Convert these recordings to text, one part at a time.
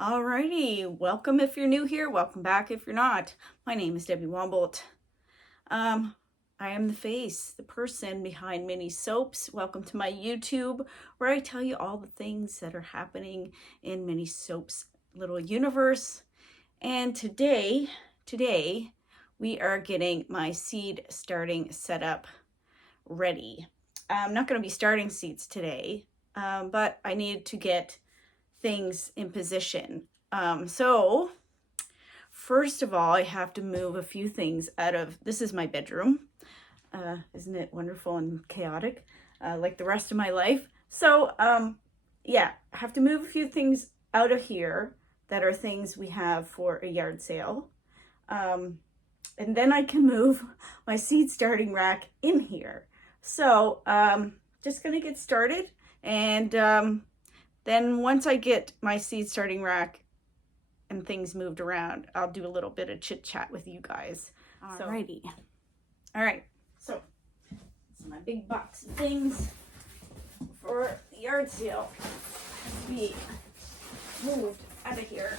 Alrighty, welcome if you're new here, welcome back if you're not. My name is Debbie Wombolt. I am the face, the person behind Mini Soaps. Welcome to my YouTube, where I tell you all the things that are happening in Mini Soap's little universe. And today, we are getting my seed starting setup ready. I'm not going to be starting seeds today, but I need to get things in position. So first of all, I have to move a few things out of, this is my bedroom. Isn't it wonderful and chaotic, like the rest of my life? So yeah, I have to move a few things out of here that are things we have for a yard sale. And then I can move my seed starting rack in here. So just gonna get started, and then once I get my seed starting rack and things moved around, I'll do a little bit of chit chat with you guys. Alrighty. All right, so it's my big box of things for the yard sale to be moved out of here.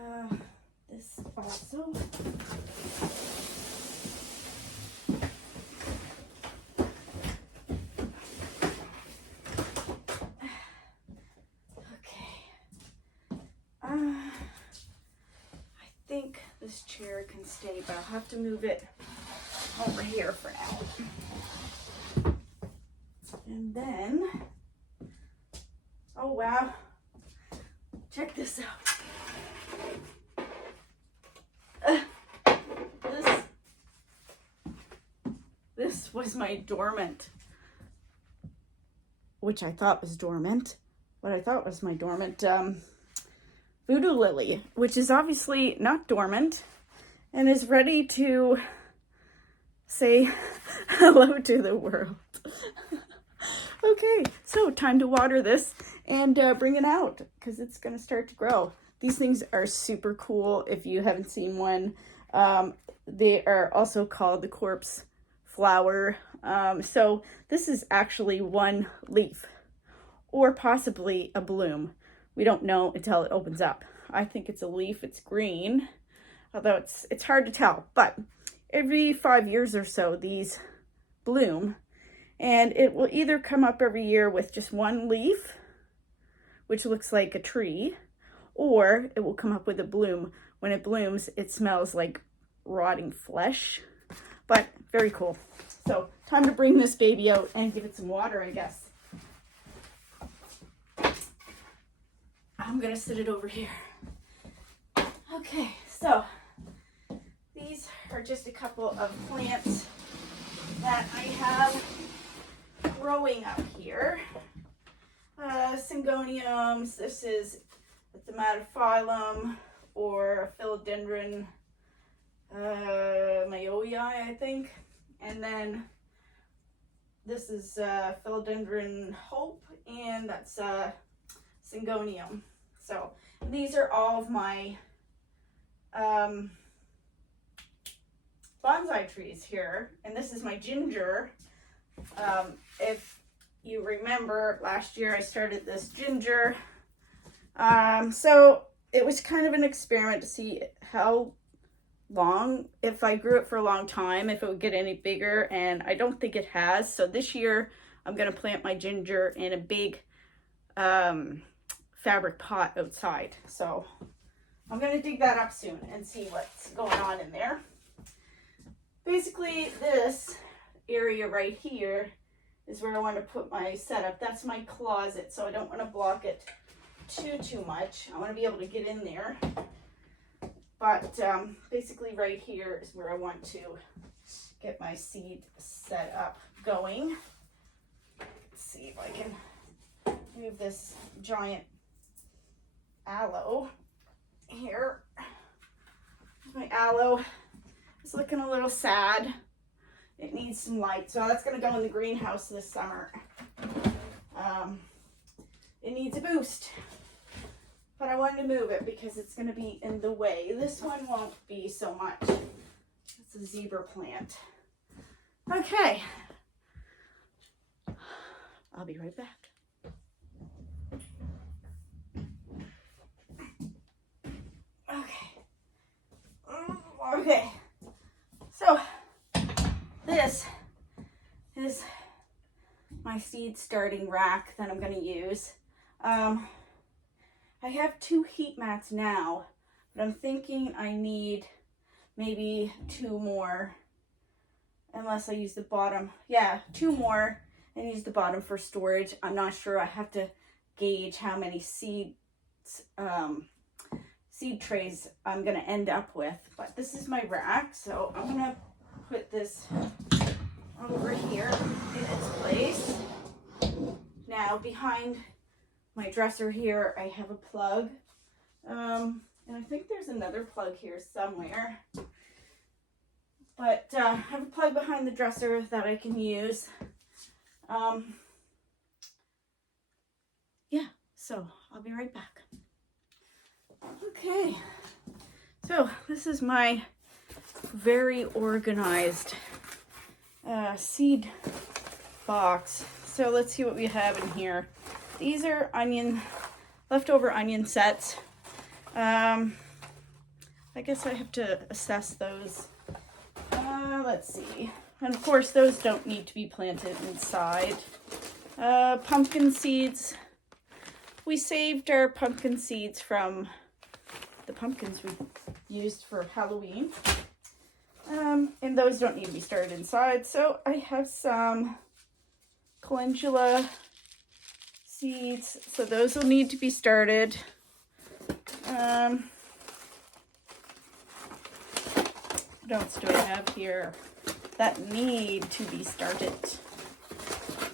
And this also. I think this chair can stay, but I'll have to move it over here for now. And then, oh wow, check this out. This was my dormant, which I thought was dormant, what I thought was my dormant voodoo lily, which is obviously not dormant and is ready to say hello to the world. Okay, so time to water this and bring it out because it's going to start to grow. These things are super cool if you haven't seen one. They are also called the corpse flower. So this is actually one leaf or possibly a bloom. We don't know until it opens up. I think it's a leaf. It's green, although it's hard to tell. But every 5 years or so, these bloom, and it will either come up every year with just one leaf, which looks like a tree, or it will come up with a bloom. When it blooms, it smells like rotting flesh, but very cool. So time to bring this baby out and give it some water, I guess. I'm gonna sit it over here. Okay, so these are just a couple of plants that I have growing up here. Syngoniums. This is a Tomatophyllum or a Philodendron Mayoi, I think. And then this is Philodendron Hope, and that's Syngonium. So these are all of my bonsai trees here, and this is my ginger. If you remember, last year I started this ginger. So it was kind of an experiment to see how long, if I grew it for a long time, if it would get any bigger, and I don't think it has. So this year I'm going to plant my ginger in a big fabric pot outside. So I'm going to dig that up soon and see what's going on in there. Basically, this area right here is where I want to put my setup. That's my closet, so I don't want to block it too much. I want to be able to get in there. But basically right here is where I want to get my seed set up going. Let's see if I can move this giant aloe here. My aloe. It's looking a little sad. It needs some light, so that's gonna go in the greenhouse this summer. It needs a boost, but I wanted to move it because it's gonna be in the way. This one won't be so much. It's a zebra plant. Okay, I'll be right back. Okay, so this is my seed starting rack that I'm going to use. I have 2 heat mats now, but I'm thinking I need maybe 2 more, unless I use the bottom. Yeah, 2 more and use the bottom for storage. I'm not sure. I have to gauge how many seed trays I'm gonna end up with, but this is my rack, so I'm gonna put this over here in its place. Now behind my dresser here I have a plug, and I think there's another plug here somewhere, but I have a plug behind the dresser that I can use. Yeah, so I'll be right back. Okay, so this is my very organized seed box. So let's see what we have in here. These are leftover onion sets. I guess I have to assess those. Let's see. And of course, those don't need to be planted inside. Pumpkin seeds. We saved our pumpkin seeds from the pumpkins we used for Halloween. And those don't need to be started inside. So I have some calendula seeds. So those will need to be started. What else do I have here that need to be started?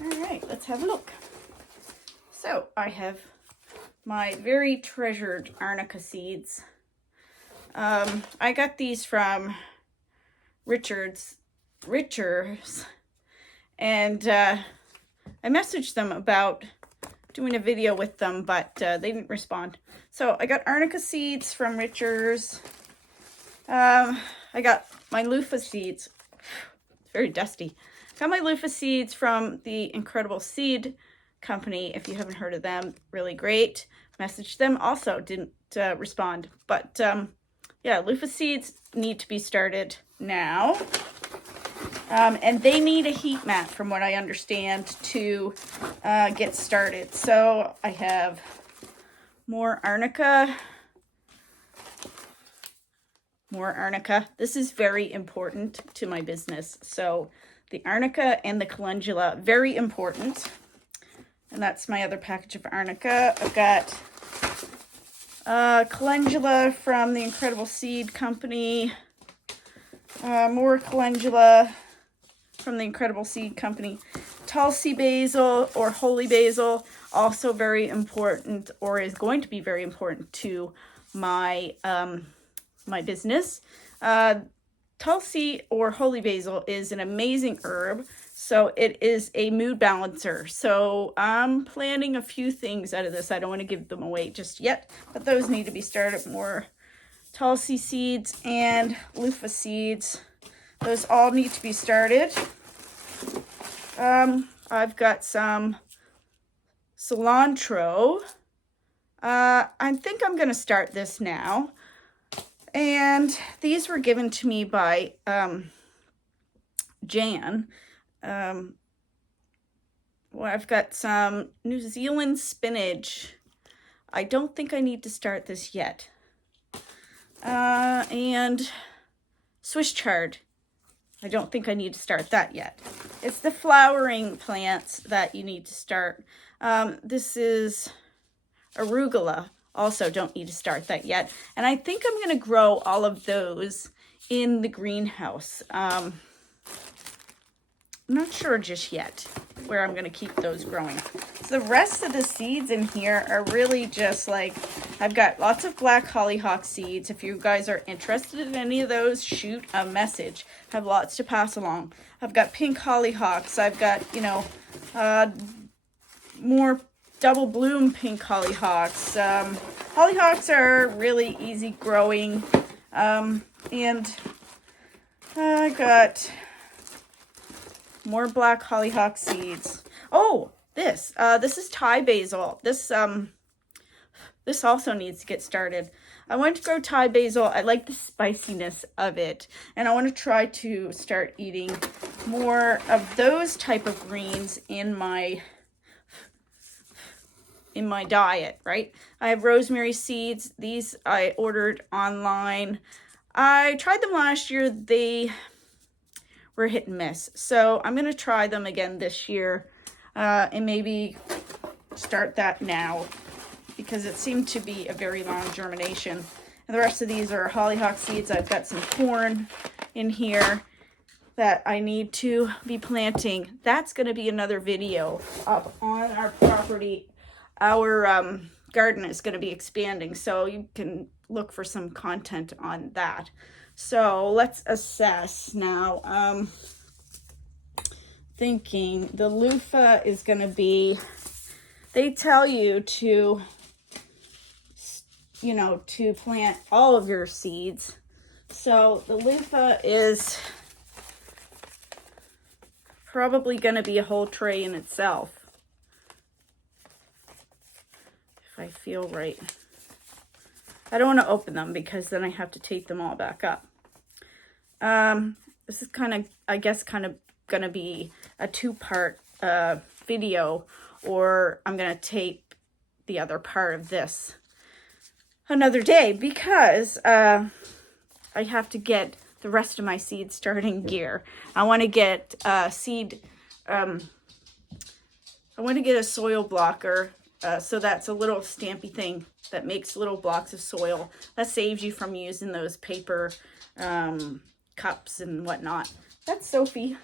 All right, let's have a look. So I have my very treasured arnica seeds. I got these from Richards, and I messaged them about doing a video with them, but they didn't respond. So I got arnica seeds from Richards. I got my loofah seeds. It's very dusty. Got my loofah seeds from the Incredible Seed Company. If you haven't heard of them, really great. Messaged them, also didn't respond. But yeah, loofah seeds need to be started now. And they need a heat mat, from what I understand, to get started. So I have more arnica. More arnica. This is very important to my business. So the arnica and the calendula, very important. And that's my other package of arnica. I've got calendula from the Incredible Seed Company. More calendula from the Incredible Seed Company. Tulsi basil or holy basil, also very important, or is going to be very important to my my business. Tulsi or holy basil is an amazing herb. So it is a mood balancer. So I'm planning a few things out of this. I don't want to give them away just yet, but those need to be started. More Tulsi seeds and loofah seeds. Those all need to be started. I've got some cilantro. I think I'm going to start this now. And these were given to me by Jan. Well, I've got some New Zealand spinach. I don't think I need to start this yet. And Swiss chard. I don't think I need to start that yet. It's the flowering plants that you need to start. This is arugula. Also don't need to start that yet. And I think I'm going to grow all of those in the greenhouse. I'm not sure just yet where I'm going to keep those growing. So the rest of the seeds in here are really just like, I've got lots of black hollyhock seeds. If you guys are interested in any of those, shoot a message. I have lots to pass along. I've got pink hollyhocks. I've got, you know, more double bloom pink hollyhocks. Hollyhocks are really easy growing. And I got more black hollyhock seeds. Oh, this is Thai basil. This also needs to get started. I want to grow Thai basil. I like the spiciness of it, and I want to try to start eating more of those type of greens in my diet, right? I have rosemary seeds. These I ordered online. I tried them last year. They were hit and miss. So I'm going to try them again this year and maybe start that now because it seemed to be a very long germination. And the rest of these are hollyhock seeds. I've got some corn in here that I need to be planting. That's going to be another video up on our property. Our garden is going to be expanding, so you can look for some content on that. So let's assess now. Thinking the loofah is going to be, they tell you to, you know, to plant all of your seeds. So the loofah is probably going to be a whole tray in itself. If I feel right. I don't want to open them because then I have to tape them all back up. This is kind of, I guess, kind of going to be a two-part video, or I'm going to tape the other part of this another day because I have to get the rest of my seed starting gear. I want to get I want to get a soil blocker. So that's a little stampy thing that makes little blocks of soil. That saves you from using those paper cups and whatnot. That's Sophie,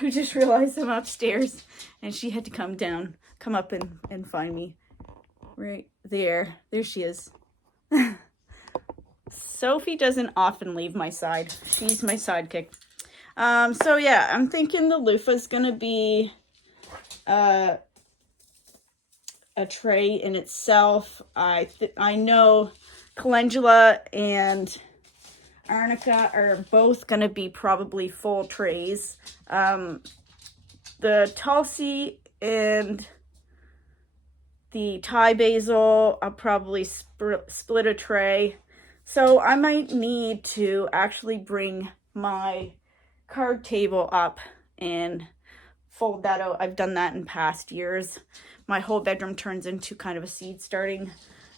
who just realized I'm upstairs and she had to come up and find me. Right there. There she is. Sophie doesn't often leave my side. She's my sidekick. So yeah, I'm thinking the loofah is going to be a tray in itself. I know calendula and arnica are both going to be probably full trays. The Tulsi and the Thai basil, I'll probably split a tray. So I might need to actually bring my card table up and fold that out. I've done that in past years. My whole bedroom turns into kind of a seed starting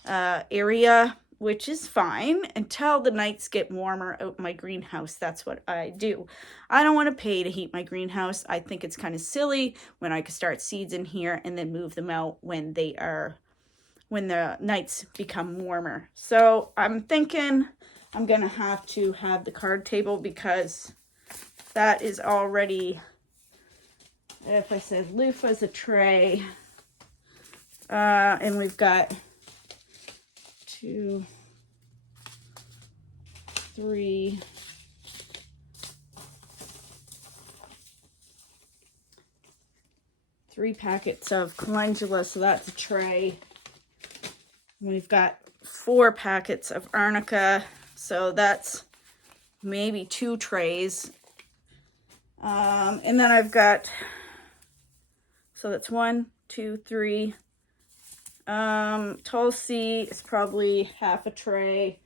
area, which is fine until the nights get warmer out in my greenhouse. That's what I do. I don't want to pay to heat my greenhouse. I think it's kind of silly when I could start seeds in here and then move them out when the nights become warmer. So I'm thinking I'm going to have the card table because that is already, if I said loofah's a tray, and we've got 2, 3, 3 packets of calendula, so that's a tray. We've got 4 packets of arnica, so that's maybe 2 trays. And then I've got, so that's 1, 2, 3. Tulsi is probably half a tray,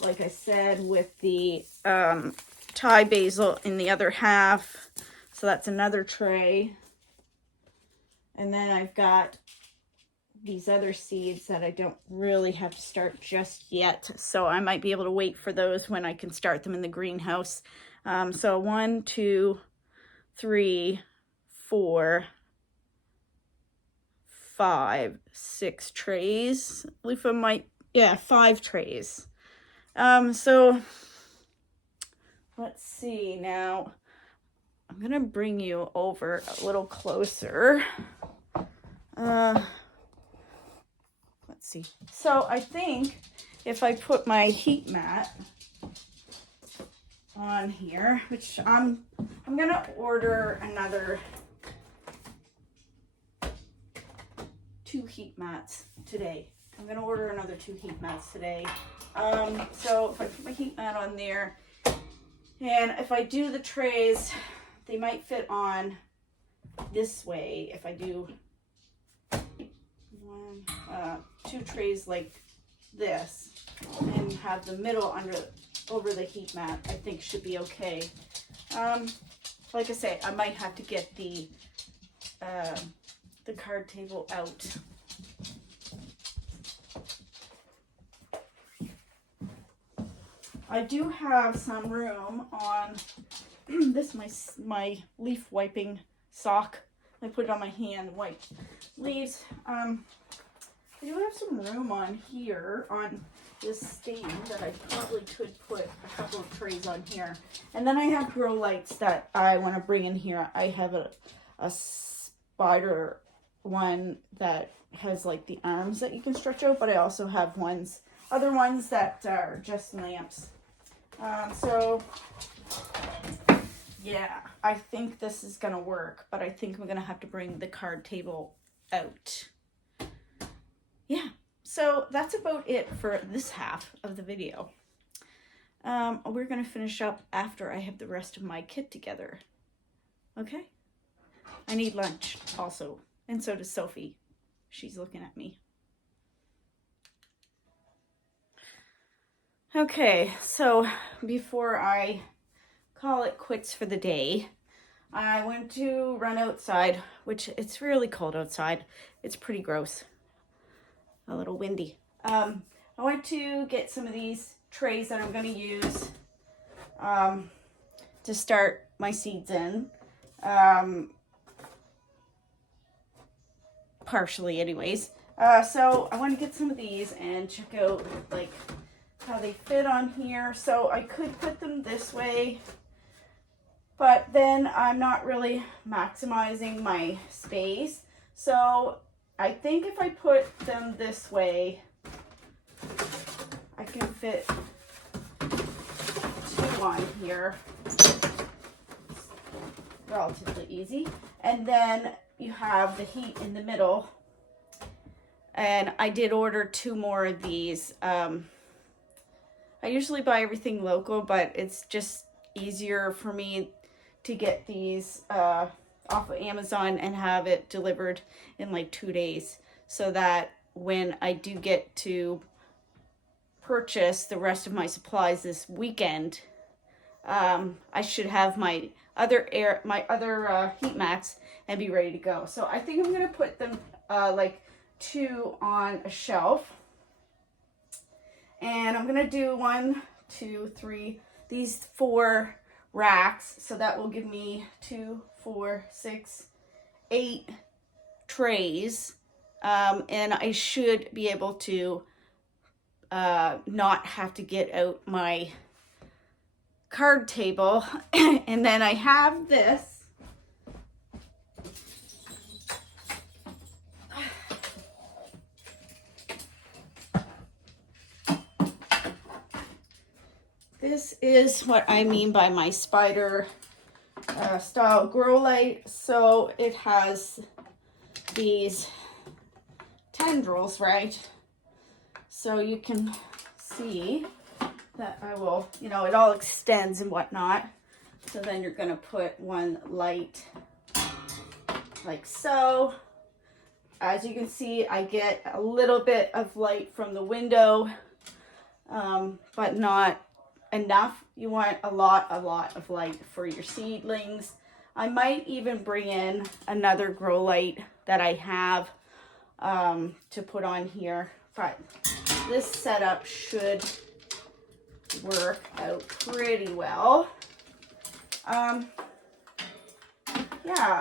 like I said, with the Thai basil in the other half. So that's another tray. And then I've got these other seeds that I don't really have to start just yet. So I might be able to wait for those when I can start them in the greenhouse. So 1, 2, 3, 4, 5, 6 trays. Loofah might, yeah, 5 trays. So let's see now. I'm I'm gonna bring you over a little closer. Let's see. So I think if I put my heat mat on here, which I'm gonna order another 2 heat mats today. I'm gonna order another 2 heat mats today. So if I put my heat mat on there, and if I do the trays, they might fit on this way. If I do 2 trays like this and have the middle over the heat mat, I think should be okay. Like I say, I might have to get the card table out. I do have some room on this, my leaf wiping sock. I put it on my hand, wipe leaves. I do have some room on here on this stand that I probably could put a couple of trays on here. And then I have grow lights that I want to bring in here. I have a spider one that has like the arms that you can stretch out, but I also have other ones that are just lamps. So yeah, I think this is gonna work, but I think I'm gonna have to bring the card table out. Yeah, so that's about it for this half of the video. We're gonna finish up after I have the rest of my kit together. Okay? I need lunch also, and so does Sophie. She's looking at me. Okay, so before I call it quits for the day, I went to run outside, which it's really cold outside. It's pretty gross. A little windy. I went to get some of these trays that I'm going to use to start my seeds in. Partially anyways. So I want to get some of these and check out like how they fit on here. So I could put them this way, but then I'm not really maximizing my space. So I think if I put them this way, I can fit 2 on here. Relatively easy. And then you have the heat in the middle. And I did order 2 more of these. I usually buy everything local, but it's just easier for me to get these off of Amazon and have it delivered in like 2 days, so that when I do get to purchase the rest of my supplies this weekend, I should have my other heat mats and be ready to go. So I think I'm gonna put them like 2 on a shelf. And I'm gonna do 1, 2, 3, these 4 racks. So that will give me 2, 4, 6, 8 trays. And I should be able to not have to get out my card table. And then I have this. This is what I mean by my spider style grow light. So it has these tendrils, right? So you can see that I will, it all extends and whatnot. So then you're going to put 1 light like so. As you can see, I get a little bit of light from the window, but not enough. You want a lot of light for your seedlings. I might even bring in another grow light that I have to put on here, but this setup should work out pretty well. Yeah,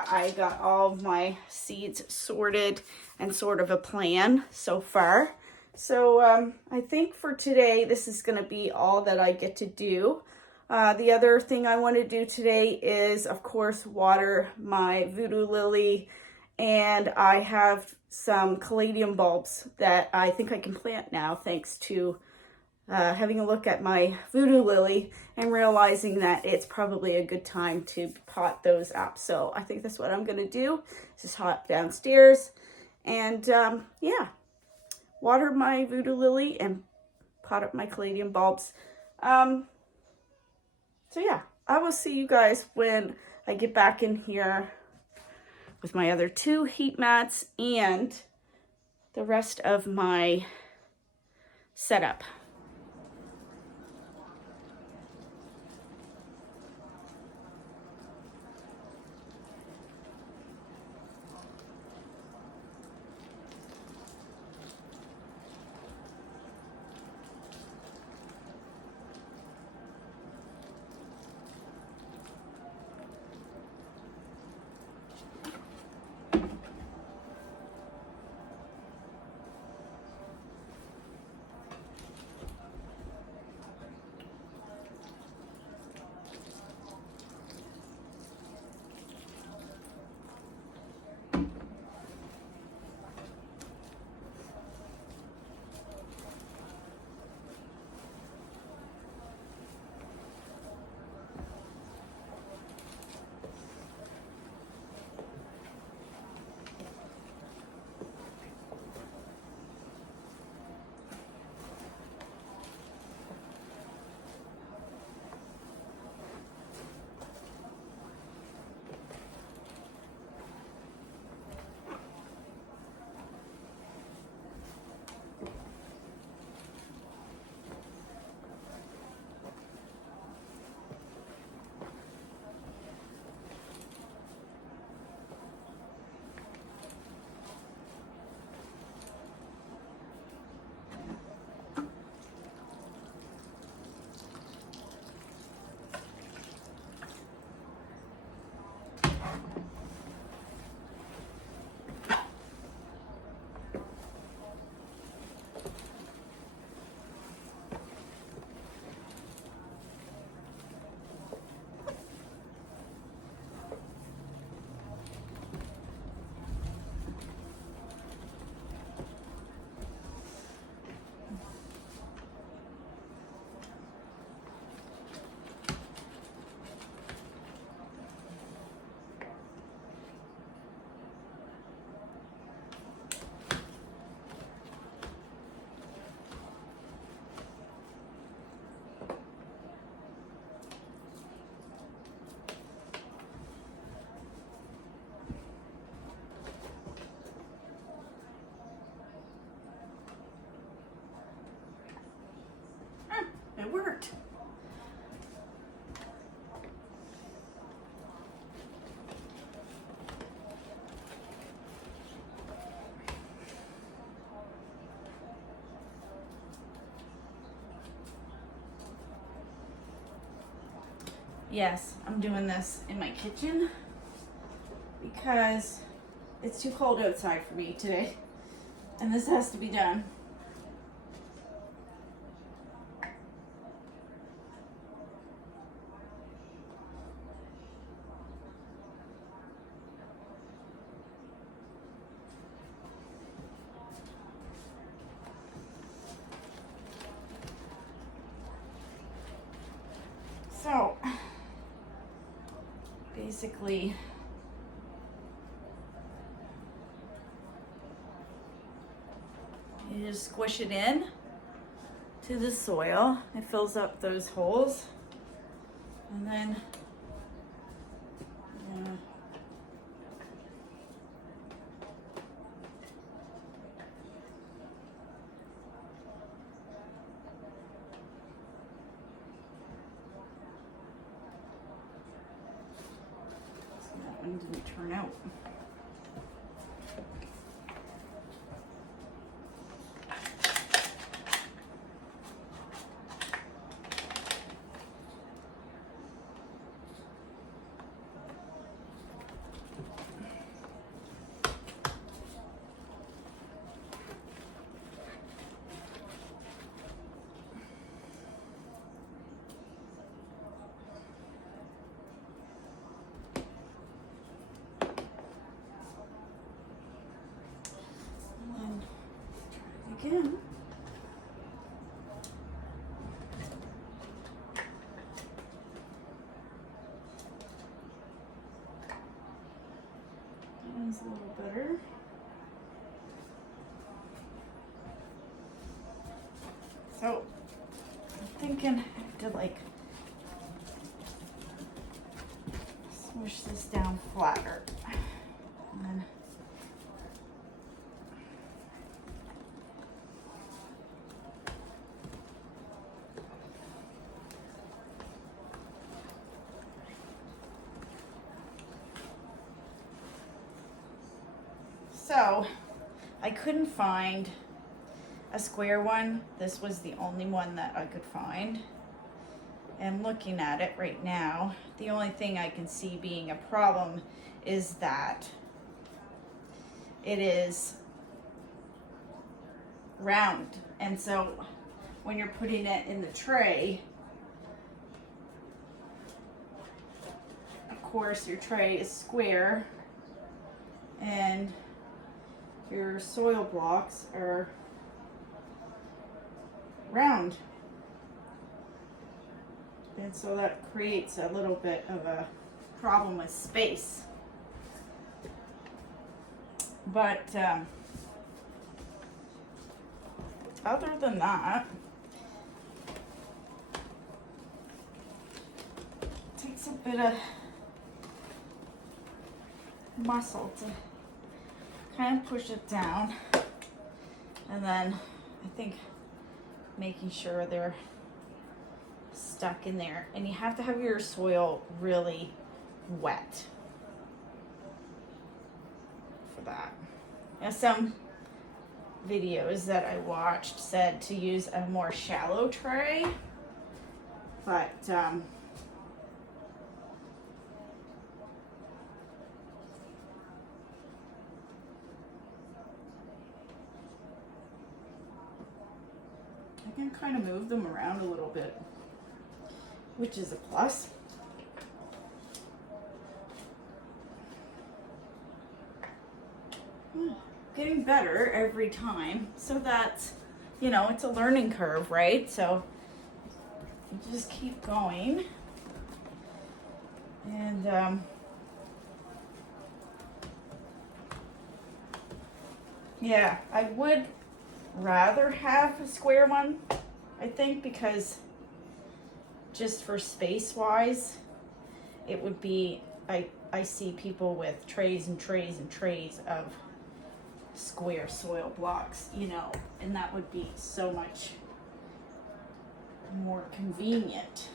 I got all of my seeds sorted and sort of a plan so far. So I think for today, this is going to be all that I get to do. The other thing I want to do today is, of course, water my voodoo lily, and I have some caladium bulbs that I think I can plant now thanks to having a look at my voodoo lily and realizing that it's probably a good time to pot those up. So I think that's what I'm going to do. Just hop downstairs and yeah, water my voodoo lily and pot up my caladium bulbs. So yeah, I will see you guys when I get back in here with my other 2 heat mats and the rest of my setup. It worked. Yes, I'm doing this in my kitchen because it's too cold outside for me today, and this has to be done. So, basically, you just squish it in to the soil. It fills up those holes. And then that one didn't turn out. in. That's a little better. So I'm thinking I have to like smush this down flatter. And then so I couldn't find a square one. This was the only one that I could find. And looking at it right now, the only thing I can see being a problem is that it is round. And so when you're putting it in the tray, of course your tray is square and your soil blocks are round. And so that creates a little bit of a problem with space. But other than that, it takes a bit of muscle to kind of push it down. And then I think making sure they're stuck in there. And you have to have your soil really wet for that. Now, some videos that I watched said to use a more shallow tray, but I can kind of move them around a little bit, which is a plus. Getting better every time. So that's, you know, it's a learning curve, right? So you just keep going. And yeah, I would rather have a square one, I think, because just for space wise, it would be, I see people with trays and trays and trays of square soil blocks, you know, and that would be so much more convenient.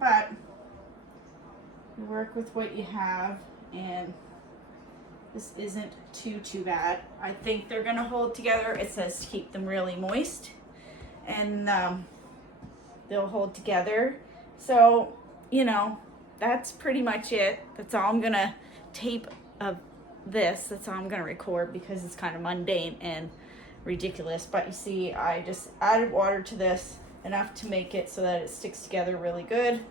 But you work with what you have, and this isn't too bad. I think they're gonna hold together. It says to keep them really moist, and they'll hold together. So, you know, that's pretty much it. That's all I'm gonna tape of this. That's all I'm gonna record because it's kind of mundane and ridiculous. But you see, I just added water to this, enough to make it so that it sticks together really good.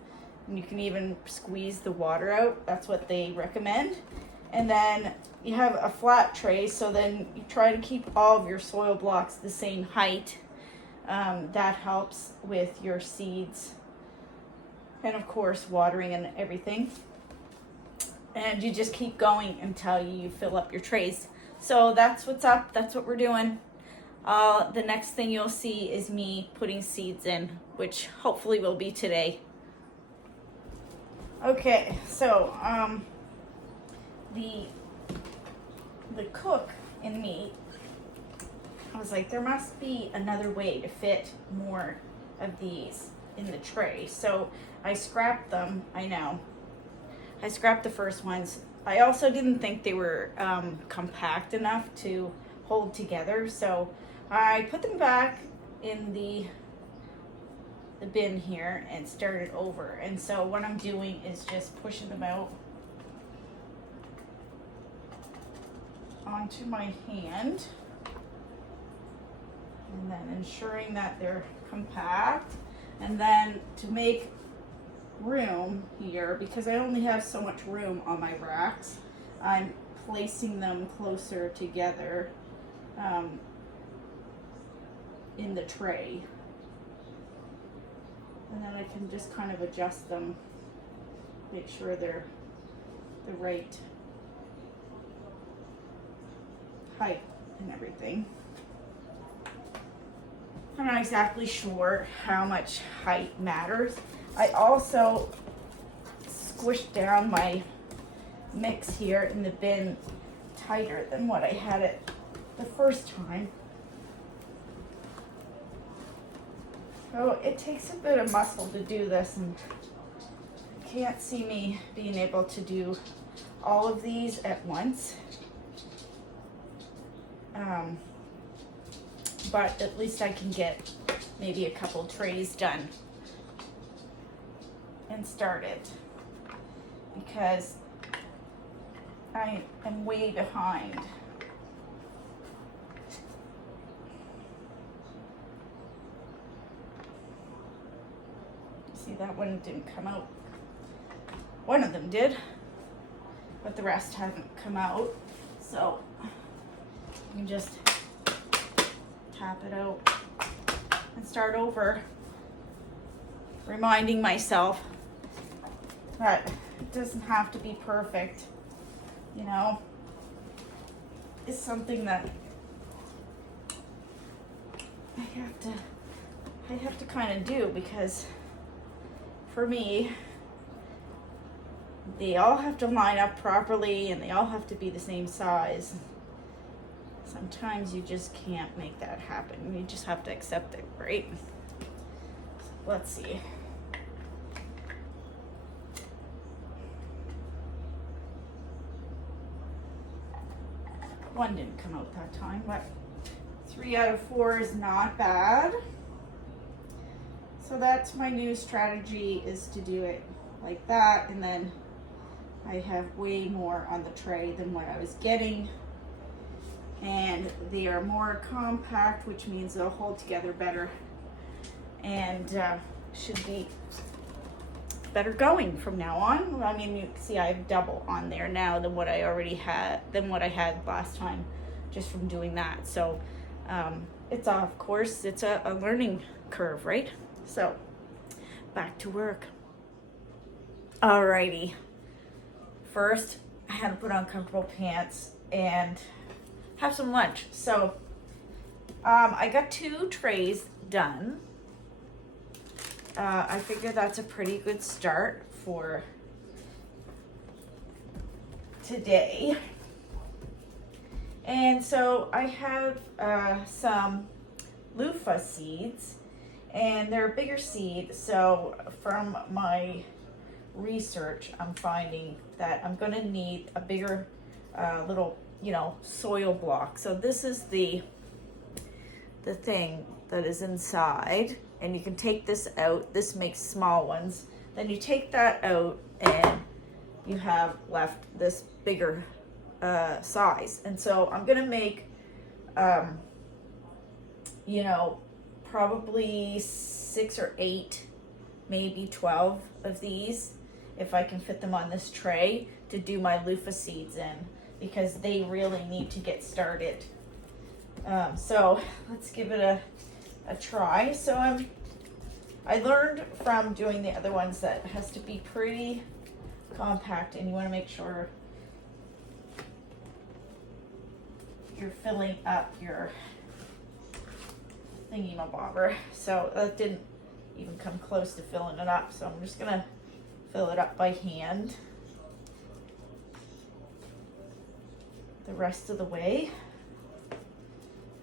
And you can even squeeze the water out. That's what they recommend. And then you have a flat tray, so then you try to keep all of your soil blocks the same height. That helps with your seeds, and of course watering and everything. And you just keep going until you fill up your trays. So that's what's up. That's what we're doing. The next thing you'll see is me putting seeds in, which hopefully will be today. Okay, so the cook in me, I was like, there must be another way to fit more of these in the tray. So I scrapped them. I know. I scrapped the first ones. I also didn't think they were compact enough to hold together. So I put them back in the bin here and started over. And so what I'm doing is just pushing them out onto my hand, and then ensuring that they're compact. And then to make room here, because I only have so much room on my racks, I'm placing them closer together in the tray. And then I can just kind of adjust them, make sure they're the right height and everything. I'm not exactly sure how much height matters. I also squished down my mix here in the bin tighter than what I had it the first time. So it takes a bit of muscle to do this, and you can't see me being able to do all of these at once. But at least I can get maybe a couple trays done and started, because I am way behind. See, that one didn't come out. One of them did, but the rest haven't come out. So you can just tap it out and start over, reminding myself that it doesn't have to be perfect, you know. It's something that I have to kind of do, because for me, they all have to line up properly and they all have to be the same size. Sometimes you just can't make that happen. You just have to accept it, right? Let's see. One didn't come out that time, but 3 out of 4 is not bad. So that's my new strategy, is to do it like that, and then I have way more on the tray than what I was getting. And they are more compact, which means they'll hold together better and should be better going from now on. I mean, you can see I have double on there now than what I already had, than what I had last time, just from doing that. So it's, of course, it's a learning curve, right? So back to work. Alrighty. First, I had to put on comfortable pants and have some lunch. So I got 2 trays done. I figure that's a pretty good start for today. And so I have some loofah seeds, and they're a bigger seed. So from my research, I'm finding that I'm gonna need a bigger little, you know, soil block. So this is the thing that is inside, and you can take this out. This makes small ones. Then you take that out and you have left this bigger size. And so I'm gonna make you know, probably 6 or 8, maybe 12 of these, if I can fit them on this tray, to do my loofah seeds in, because they really need to get started. So let's give it a try. So I learned from doing the other ones that it has to be pretty compact, and you want to make sure you're filling up your thingy-mabobber. So that didn't even come close to filling it up, so I'm just gonna fill it up by hand the rest of the way,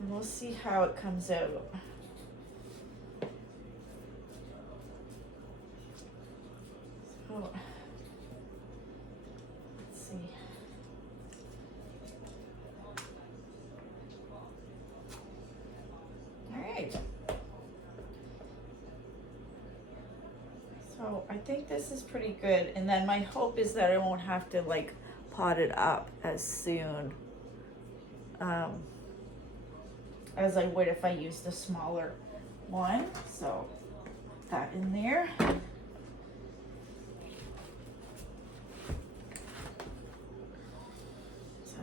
and we'll see how it comes out. So let's see. All right. So I think this is pretty good, and then my hope is that I won't have to like pot it up as soon as I would if I used a smaller one. So put that in there. So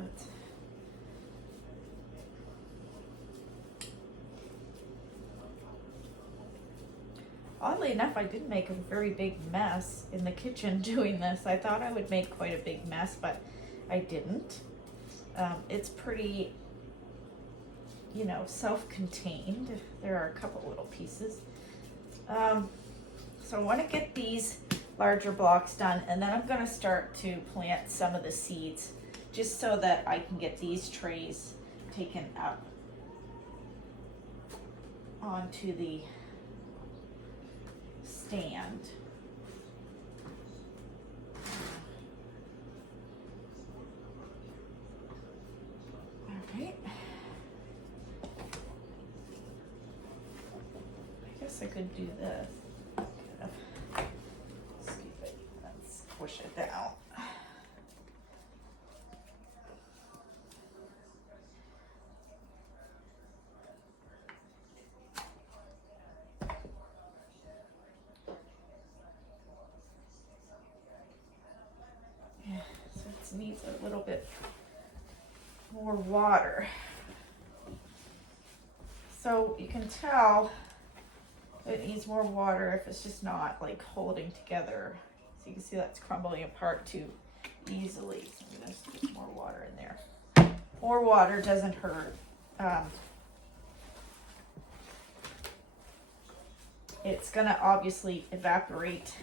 Oddly enough, I didn't make a very big mess in the kitchen doing this. I thought I would make quite a big mess, but I didn't. It's pretty, you know, self-contained. There are a couple little pieces. So I want to get these larger blocks done, and then I'm going to start to plant some of the seeds just so that I can get these trays taken up onto the stand. All right. I guess I could do this. Scoop it. Let's push it down. Needs a little bit more water. So you can tell it needs more water if it's just not like holding together. So you can see that's crumbling apart too easily. So I'm gonna stick more water in there. More water doesn't hurt. It's gonna obviously evaporate,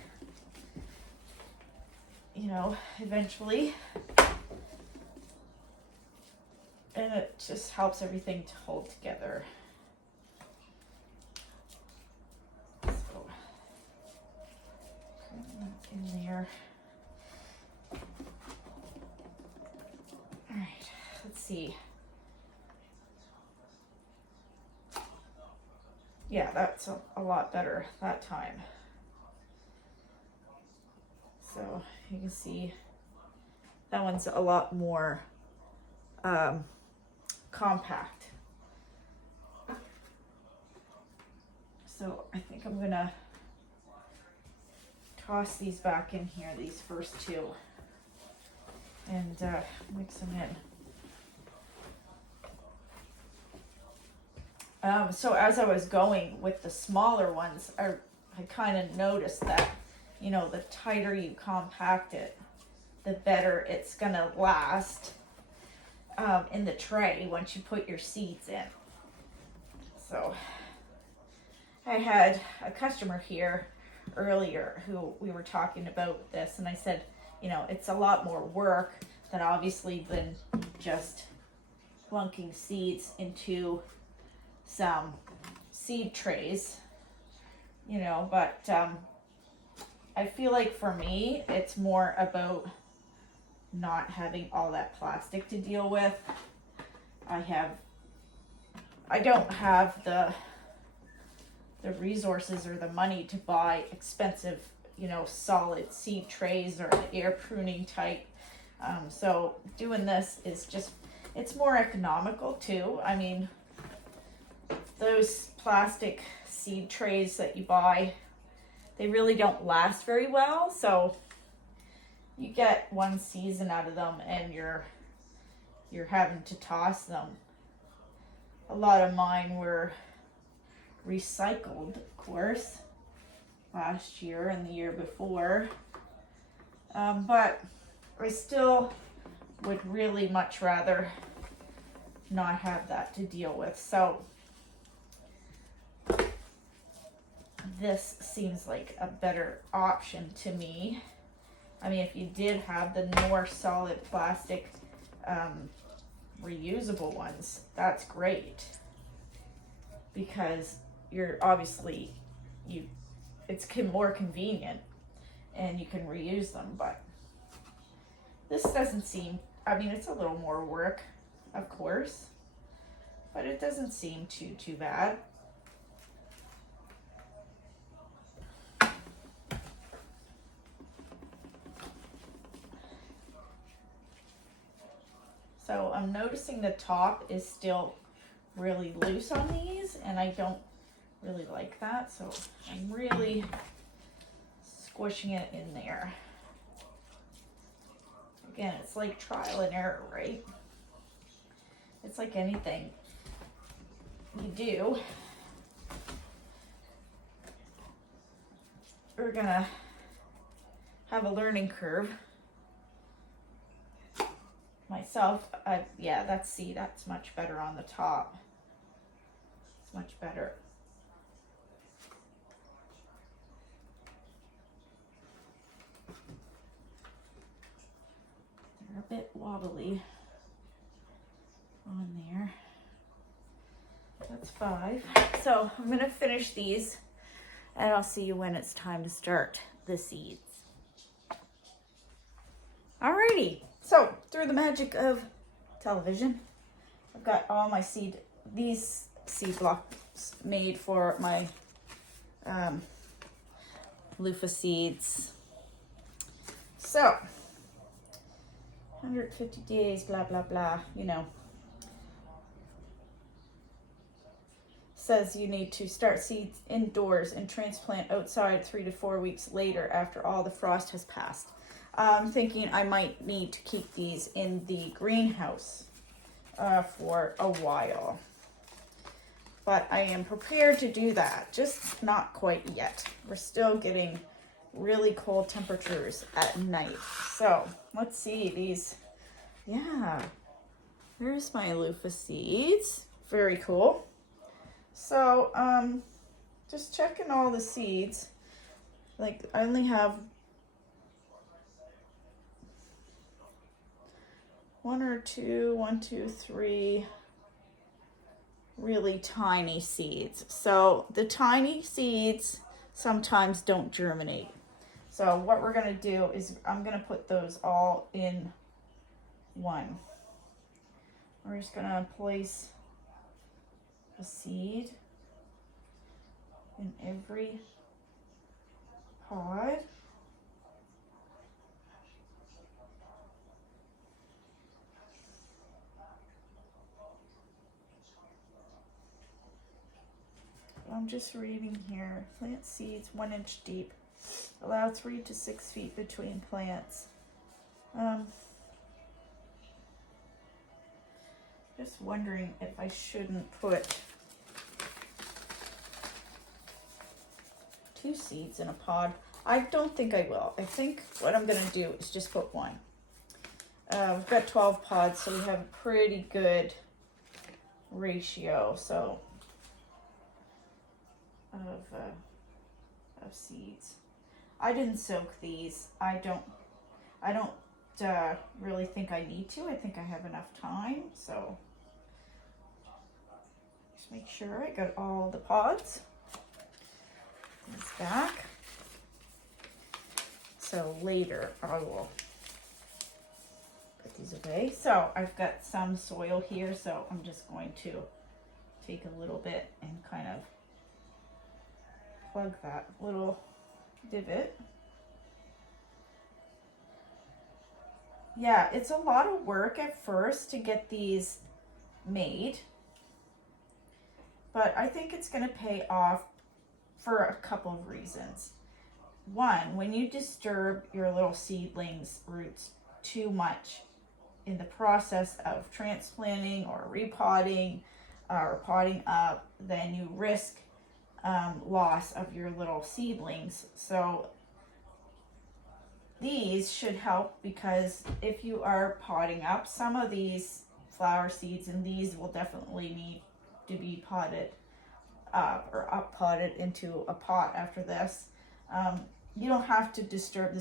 you know, eventually. And it just helps everything to hold together. So, that's in there. All right, let's see. Yeah, that's a lot better that time. So you can see that one's a lot more compact. So I think I'm gonna toss these back in here, these first two, and mix them in. So as I was going with the smaller ones, I kind of noticed that, you know, the tighter you compact it, the better it's gonna last in the tray once you put your seeds in. So I had a customer here earlier who we were talking about this, and I said, you know, it's a lot more work than obviously than just plunking seeds into some seed trays, you know, but I feel like for me it's more about not having all that plastic to deal with. I don't have the resources or the money to buy expensive, you know, solid seed trays or the air pruning type. So doing this is just, it's more economical too. I mean, those plastic seed trays that you buy, they really don't last very well. So you get one season out of them and you're having to toss them. A lot of mine were recycled, of course, last year and the year before. But I still would really much rather not have that to deal with. So this seems like a better option to me. I mean, if you did have the more solid plastic reusable ones, that's great, because you're obviously, it's more convenient and you can reuse them. But this doesn't seem, I mean, it's a little more work, of course, but it doesn't seem too bad. So I'm noticing the top is still really loose on these, and I don't really like that. So I'm really squishing it in there. Again, it's like trial and error, right? It's like anything you do. we're gonna have a learning curve. Myself, yeah, see, that's much better on the top. It's much better. They're a bit wobbly on there. That's 5. So I'm gonna finish these and I'll see you when it's time to start the seeds. Alrighty, so through the magic of television, I've got all my these seed blocks made for my loofah seeds. So 150 days, blah, blah, blah, you know. Says you need to start seeds indoors and transplant outside 3 to 4 weeks later after all the frost has passed. I'm thinking I might need to keep these in the greenhouse for a while. But I am prepared to do that, just not quite yet. We're still getting really cold temperatures at night. So let's see these. Yeah, there's my loofah seeds. Very cool. So just checking all the seeds. Like I only have 1 2 3 really tiny seeds. So the tiny seeds sometimes don't germinate. So what we're gonna do is I'm gonna put those all in one. We're just gonna place a seed in every pod. I'm just reading here. Plant seeds 1 inch deep. Allow 3 to 6 feet between plants. Just wondering if I shouldn't put 2 seeds in a pod. I don't think I will. I think what I'm going to do is just put 1. We've got 12 pods, so we have a pretty good ratio. So of seeds. I didn't soak these. I don't really think I need to. I think I have enough time. So just make sure I got all the pods. These back. So later I will put these away. So I've got some soil here, so I'm just going to take a little bit and kind of plug that little divot. Yeah, it's a lot of work at first to get these made, but I think it's going to pay off for a couple of reasons. One, when you disturb your little seedlings' roots too much in the process of transplanting or repotting or potting up, then you risk loss of your little seedlings. So these should help, because if you are potting up some of these flower seeds, and these will definitely need to be potted up or up potted into a pot after this, you don't have to disturb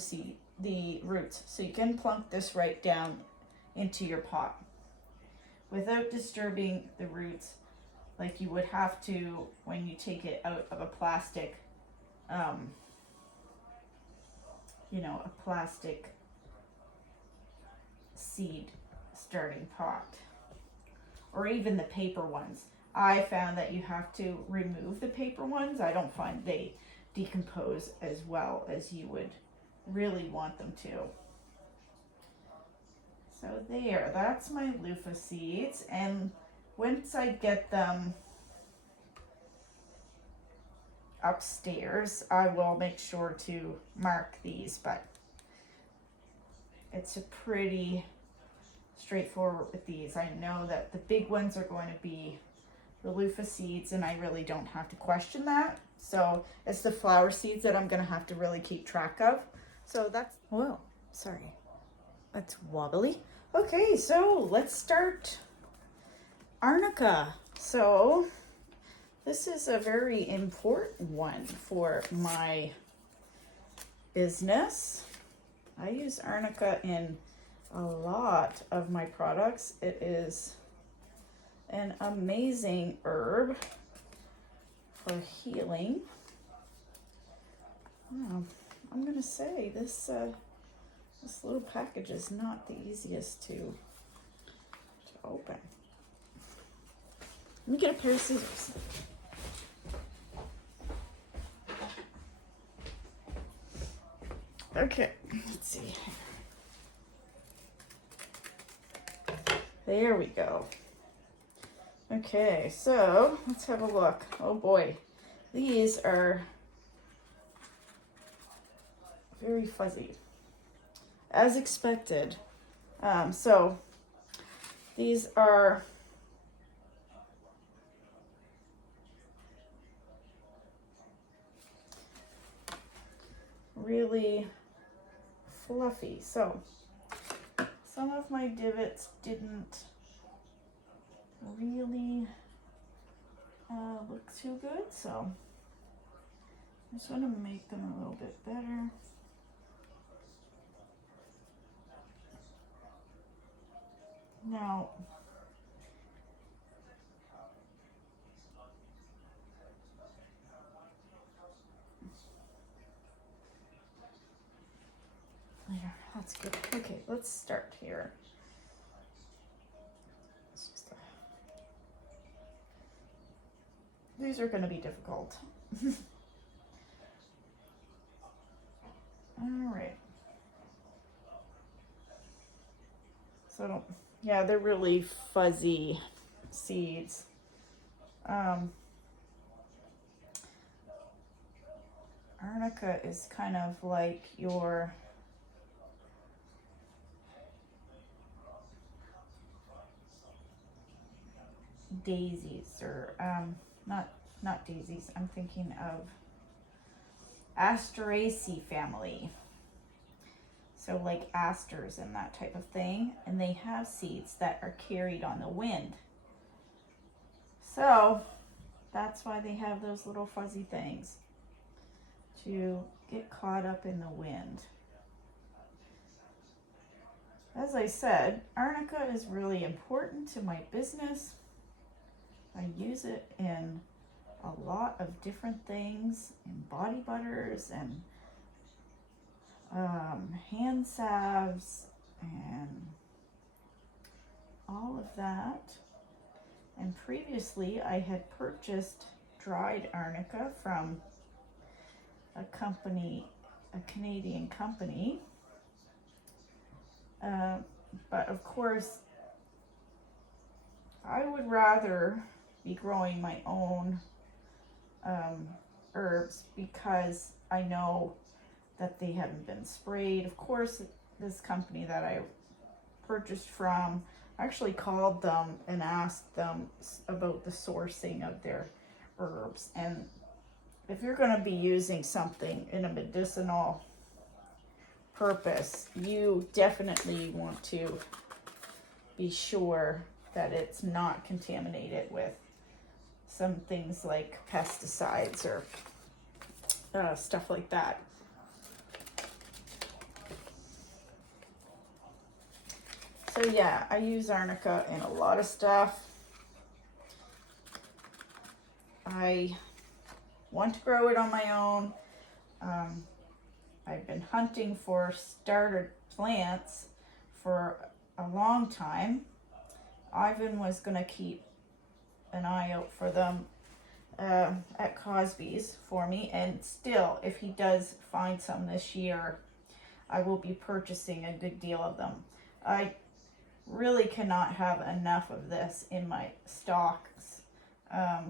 the roots. So you can plunk this right down into your pot without disturbing the roots like you would have to when you take it out of a plastic, a plastic seed starting pot, or even the paper ones. I found that you have to remove the paper ones. I don't find they decompose as well as you would really want them to. So there, that's my loofah seeds, and once I get them upstairs, I will make sure to mark these, but it's a pretty straightforward with these. I know that the big ones are going to be the loofah seeds, and I really don't have to question that. So it's the flower seeds that I'm gonna have to really keep track of. So that's, whoa, sorry, that's wobbly. Okay, so let's start arnica. So this is a very important one for my business. I use arnica in a lot of my products. It is an amazing herb for healing. I'm gonna say this this little package is not the easiest to open. Let me get a pair of scissors. Okay, let's see. There we go. Okay, so let's have a look. Oh boy, these are very fuzzy, as expected. So these are really fluffy. So some of my divots didn't really look too good, so I just want to make them a little bit better. Now, there, that's good. Okay, let's start here. These are going to be difficult. All right. So, yeah, they're really fuzzy seeds. Arnica is kind of like your daisies, or not daisies. I'm thinking of Asteraceae family. So like asters and that type of thing, and they have seeds that are carried on the wind. So that's why they have those little fuzzy things, to get caught up in the wind. As I said, arnica is really important to my business. I use it in a lot of different things, in body butters and hand salves and all of that. And previously I had purchased dried arnica from a company, a Canadian company. But of course, I would rather be growing my own herbs, because I know that they haven't been sprayed. Of course, this company that I purchased from, I actually called them and asked them about the sourcing of their herbs. And if you're going to be using something in a medicinal purpose, you definitely want to be sure that it's not contaminated with some things like pesticides or stuff like that. So yeah, I use arnica in a lot of stuff. I want to grow it on my own. I've been hunting for starter plants for a long time. Ivan was going to keep an eye out for them at Cosby's for me, and still, if he does find some this year, I will be purchasing a good deal of them. I really cannot have enough of this in my stocks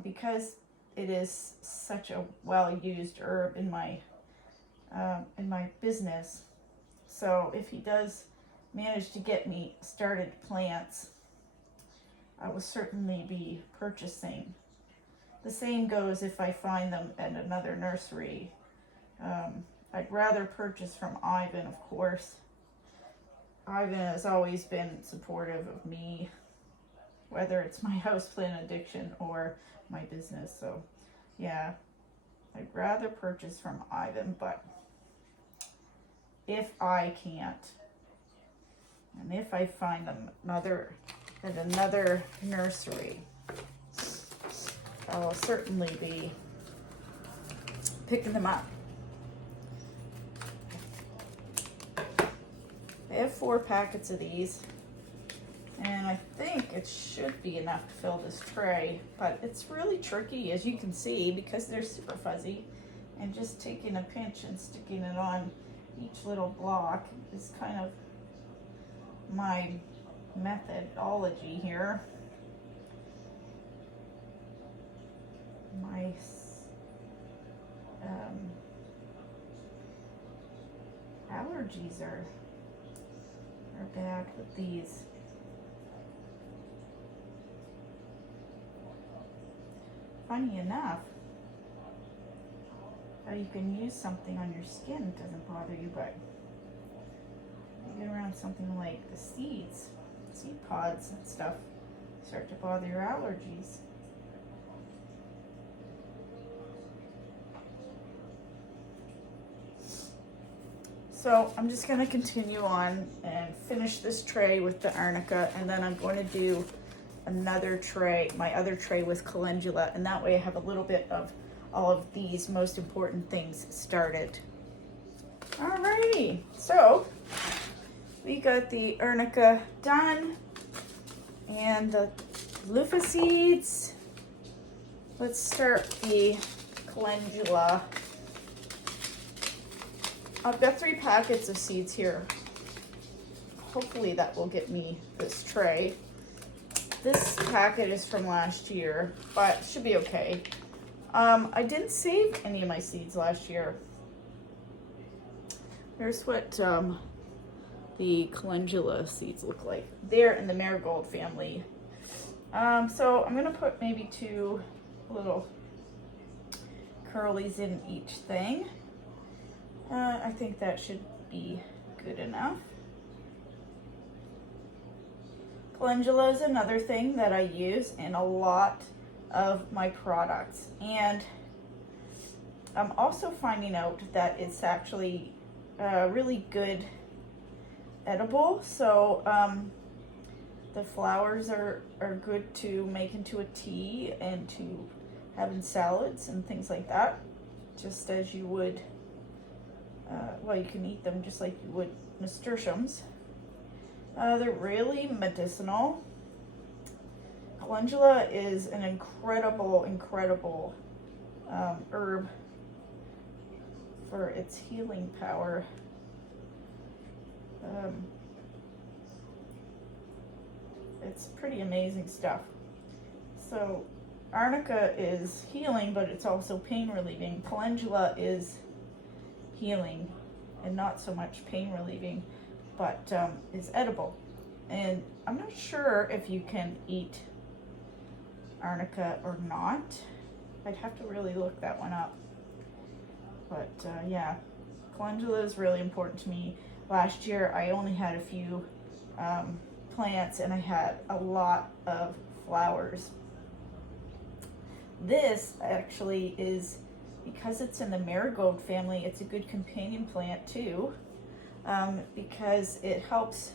because it is such a well-used herb in my business. So if he does manage to get me started plants, I will certainly be purchasing the same goes if I find them at another nursery. I'd rather purchase from Ivan, of course. Ivan has always been supportive of me, whether it's my houseplant addiction or my business. So yeah, I'd rather purchase from Ivan, but if I can't, and if I find them at another nursery, I will certainly be picking them up. I have 4 packets of these, and I think it should be enough to fill this tray, but it's really tricky, as you can see, because they're super fuzzy, and just taking a pinch and sticking it on each little block is kind of my methodology here. My allergies are bad with these. Funny enough, how you can use something on your skin doesn't bother you, but you get around something like the seed pods and stuff, start to bother your allergies. So I'm just going to continue on and finish this tray with the arnica, and then I'm going to do another tray, my other tray with calendula, and that way I have a little bit of all of these most important things started. Alrighty, so we got the arnica done and the loofah seeds. Let's start the calendula. I've got 3 packets of seeds here. Hopefully that will get me this tray. This packet is from last year, but it should be okay. I didn't save any of my seeds last year. Here's what the calendula seeds look like. They're in the marigold family. So I'm gonna put maybe 2 little curlies in each thing. I think that should be good enough. Calendula is another thing that I use in a lot of my products, and I'm also finding out that it's actually really good edible. So the flowers are good to make into a tea and to have in salads and things like that, just as you would. Well, you can eat them just like you would nasturtiums. They're really medicinal. Calendula is an incredible herb for its healing power. It's pretty amazing stuff. So arnica is healing, but it's also pain relieving. Calendula is healing and not so much pain relieving, but is edible. And I'm not sure if you can eat arnica or not. I'd have to really look that one up. But yeah, calendula is really important to me. Last year I only had a few plants and I had a lot of flowers. This actually is, because it's in the marigold family, it's a good companion plant too, because it helps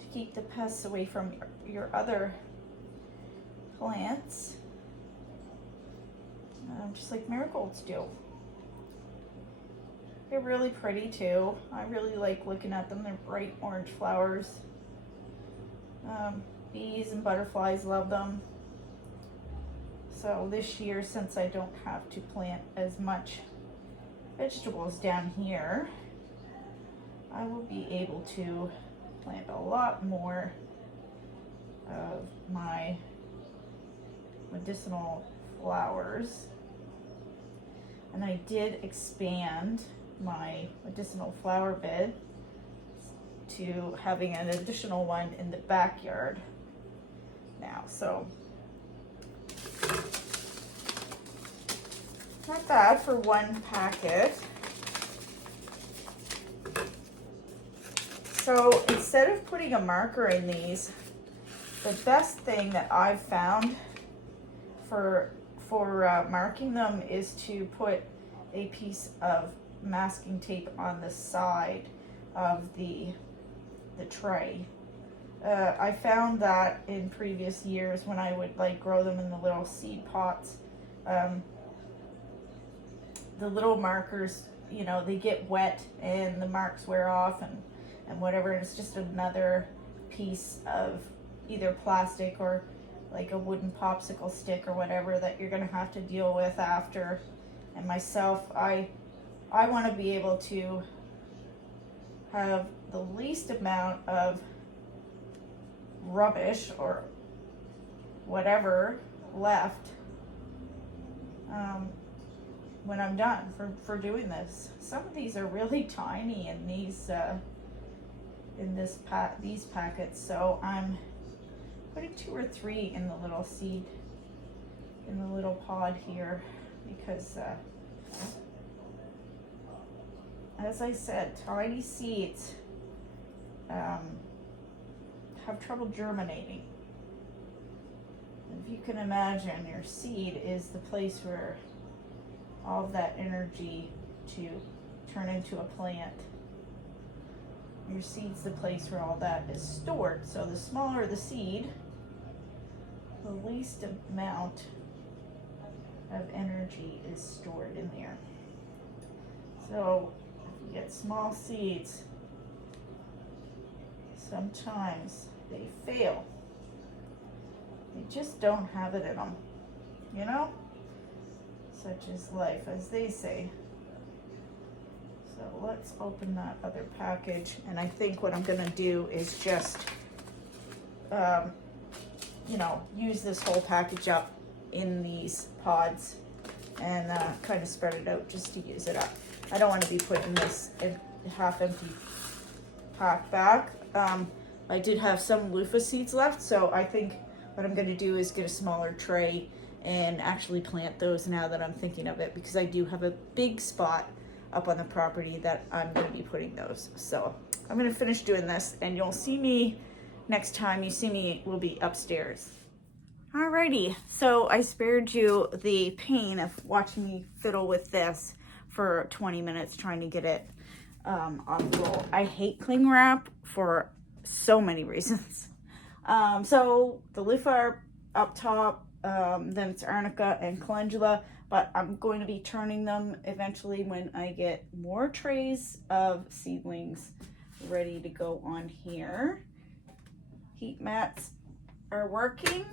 to keep the pests away from your other plants, just like marigolds do. They're really pretty too. I really like looking at them. They're bright orange flowers. Bees and butterflies love them. So this year, since I don't have to plant as much vegetables down here, I will be able to plant a lot more of my medicinal flowers. And I did expand my medicinal flower bed to having an additional one in the backyard now. So Not bad for one packet. So instead of putting a marker in these, the best thing that I've found for marking them is to put a piece of masking tape on the side of the tray. I found that in previous years when I would like grow them in the little seed pots, the little markers, you know, they get wet and the marks wear off and whatever, and it's just another piece of either plastic or like a wooden popsicle stick or whatever that you're gonna have to deal with after. And myself, I want to be able to have the least amount of rubbish or whatever left when I'm done for doing this. Some of these are really tiny in these these packets, so I'm putting 2 or 3 in the little seed, in the little pod here, because as I said, tiny seeds have trouble germinating. If you can imagine, your seed is the place where all of that energy to turn into a plant. Your seed's the place where all that is stored. So the smaller the seed, the least amount of energy is stored in there. So if you get small seeds, sometimes they fail. They just don't have it in them, you know? Such is life, as they say. So let's open that other package, and I think what I'm gonna do is just, you know, use this whole package up in these pods and kind of spread it out just to use it up. I don't want to be putting this in half-empty pack back. I did have some loofah seeds left, so I think what I'm going to do is get a smaller tray and actually plant those now that I'm thinking of it, because I do have a big spot up on the property that I'm going to be putting those. So I'm going to finish doing this, and you'll see me next time you see me will be upstairs. Alrighty, so I spared you the pain of watching me fiddle with this for 20 minutes trying to get it on the roll. I hate cling wrap for so many reasons. So the loofah are up top, then it's arnica and calendula, but I'm going to be turning them eventually when I get more trays of seedlings ready to go on here. Heat mats are working.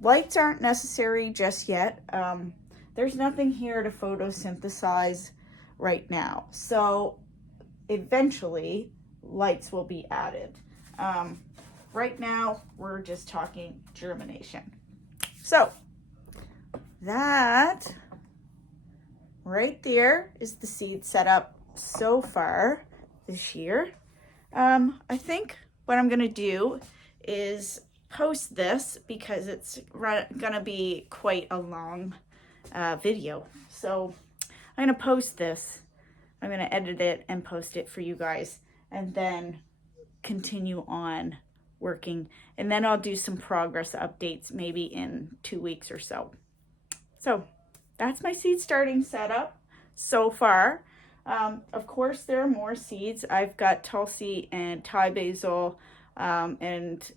Lights aren't necessary just yet. There's nothing here to photosynthesize right now. So eventually lights will be added. Right now we're just talking germination. So that right there is the seed setup so far this year. I think what I'm gonna do is post this because it's gonna be quite a long video. So I'm gonna post this. I'm gonna edit it and post it for you guys, and then continue on working. And then I'll do some progress updates maybe in 2 weeks or so. So that's my seed starting setup so far. Of course, there are more seeds. I've got Tulsi and Thai basil, and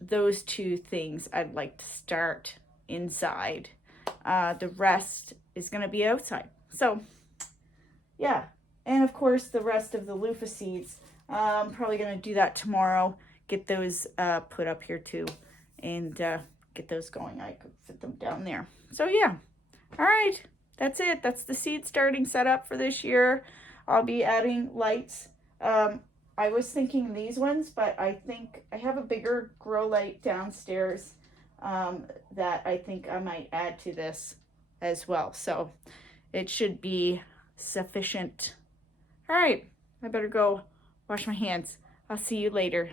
those 2 things I'd like to start inside. The rest is going to be outside. So yeah, and of course the rest of the loofah seeds, I'm probably going to do that tomorrow, get those put up here too, and get those going. I could fit them down there. So yeah, all right, that's it. That's the seed starting setup for this year. I'll be adding lights. I was thinking these ones, but I think I have a bigger grow light downstairs that I think I might add to this as well. So it should be sufficient. All right, I better go wash my hands. I'll see you later.